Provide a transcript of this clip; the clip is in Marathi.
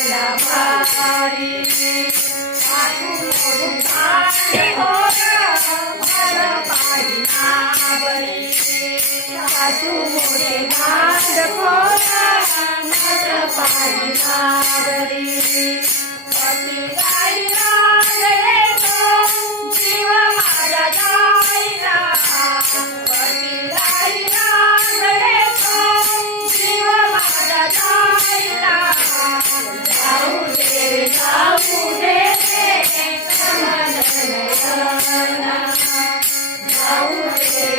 मला भारी सासू मोठे दांडखोर मला पाहिना बरी सासू मोठे दांडखोर मला पाहिना बरी पती राहिला रे तो जीव माझा जाईना पती राहिला रे तो जीव माझा जाईना जाऊ दे कमल नयना जाऊ दे